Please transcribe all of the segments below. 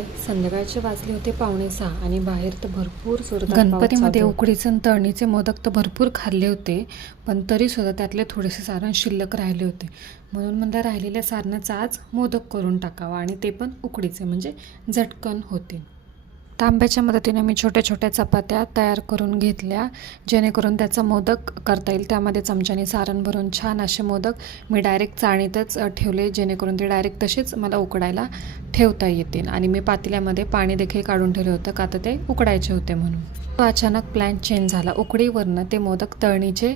हाय, संध्याकाळचे वाजले होते 5:45 आणि बाहेर तर भरपूर जोरदार गणपतीमध्ये उकडीचे आणि तळणीचे मोदक तर भरपूर खाल्ले होते, पण तरीसुद्धा त्यातले थोडेसे सारण शिल्लक राहिले होते. म्हणून म्हणलं राहिलेल्या सारणाचा आज मोदक करून टाकावा आणि ते पण उकडीचे, म्हणजे झटकन होते. तांब्याच्या मदतीने मी छोट्या छोट्या चपात्या तयार करून घेतल्या, जेणेकरून त्याचा मोदक करता येईल. त्यामध्ये चमच्याने सारण भरून छान असे मोदक मी डायरेक्ट चाळणीतच ठेवले, जेणेकरून ते डायरेक्ट तसेच मला उकडायला ठेवता येतील. आणि मी पातेल्यामध्ये पाणी देखील काढून ठेवले होतं, का तर ते उकडायचे होते म्हणून. तो अचानक प्लॅन चेंज झाला. उकडीवरनं ते मोदक तळणीचे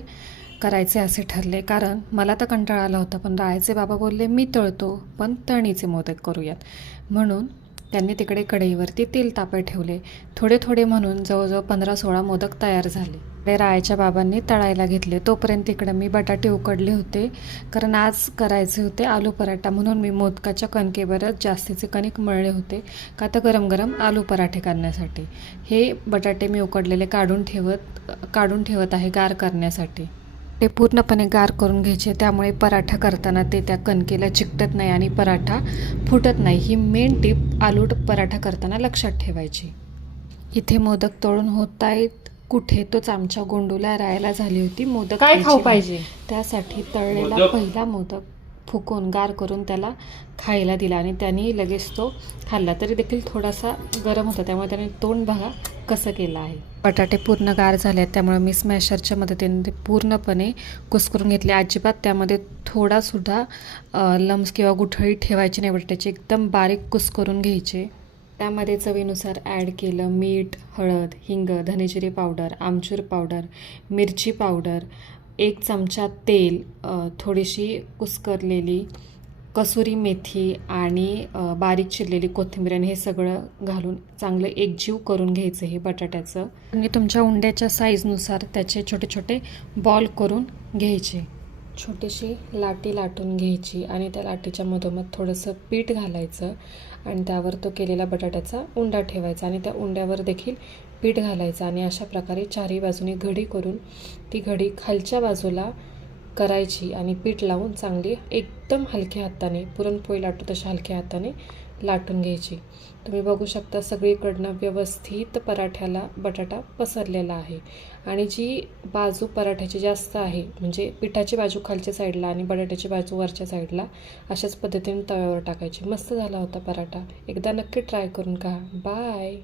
करायचे असे ठरले, कारण मला तर कंटाळा आला होता. पण रायाचे बाबा बोलले, मी तळतो पण तळणीचे मोदक करूयात. म्हणून त्यांनी तिकडे कढईवरती तेल तापत ठेवले. थोडे थोडे म्हणून जवळजवळ 15-16 मोदक तयार झाले. ते रायाच्या बाबांनी तळायला घेतले. तोपर्यंत इकडं मी बटाटे उकडले होते, कारण आज करायचे होते आलू पराठा. म्हणून मी मोदकाच्या कणकेवरच जास्तीचे कणिक मळले होते, का तर गरम गरम आलू पराठे करण्यासाठी. हे बटाटे मी उकडलेले काढून ठेवत आहे गार करण्यासाठी. ते पूर्णपणे गार करून घ्यायचे, त्यामुळे पराठा करताना ते त्या कणकेला चिकटत नाही आणि पराठा फुटत नाही. ही मेन टिप आलू पराठा करताना लक्षात ठेवायची. इथे मोदक तळून होत आहेत. कुठे तो आमच्या गोंडूला राहायला झाली होती मोदक काय खाऊ पाहिजे, त्यासाठी तळलेला पहिला मोदक फुकून गार करून त्याला खायला दिला आणि त्यांनी लगेच तो खाल्ला. तरी देखील थोडासा गरम होता, त्यामुळे त्याने तोंड बघा कसं केलं आहे. बटाटे पूर्ण गार झाले आहेत, त्यामुळे मी स्मॅशरच्या मदतीने ते पूर्णपणे कुस्करून घेतले. अजिबात त्यामध्ये थोडासुद्धा लम्स किंवा गुठळी ठेवायची नाही. बटाट्याचे एकदम बारीक कुस्करून घ्यायचे. त्यामध्ये चवीनुसार ॲड केलं मीठ, हळद, हिंग, धनेजिरे पावडर, आमचूर पावडर, मिरची पावडर, 1 चमचा तेल, थोडीशी कुस्करलेली कसुरी मेथी आणि बारीक चिरलेली कोथिंबीर, आणि हे सगळं घालून चांगलं एकजीव करून घ्यायचं हे बटाट्याचं. आणि तुमच्या उंड्याच्या साईजनुसार त्याचे छोटे छोटे बॉल करून घ्यायचे. छोटीशी लाटी लाटून घ्यायची आणि त्या लाटीच्या मधोमध थोडंसं पीठ घालायचं आणि त्यावर तो केलेला बटाट्याचा उंडा ठेवायचा आणि त्या उंड्यावर देखील पीठ घालायचं. आणि अशा प्रकारे चारही बाजूने घडी करून ती घडी खालच्या बाजूला करायची आणि पीठ लावून चांगली एकदम हलक्या हाताने, पुरणपोळी लाटू तशा हलक्या हाताने लाटून घ्यायची. तुम्ही बघू शकता सगळीकडनं व्यवस्थित पराठ्याला बटाटा पसरलेला आहे. आणि जी बाजू पराठ्याची जास्त आहे, म्हणजे पिठाची बाजू खालच्या साईडला आणि बटाट्याची बाजू वरच्या साईडला, अशाच पद्धतीने तव्यावर टाकायची. मस्त झाला होता पराठा. एकदा नक्की ट्राय करून खा. बाय.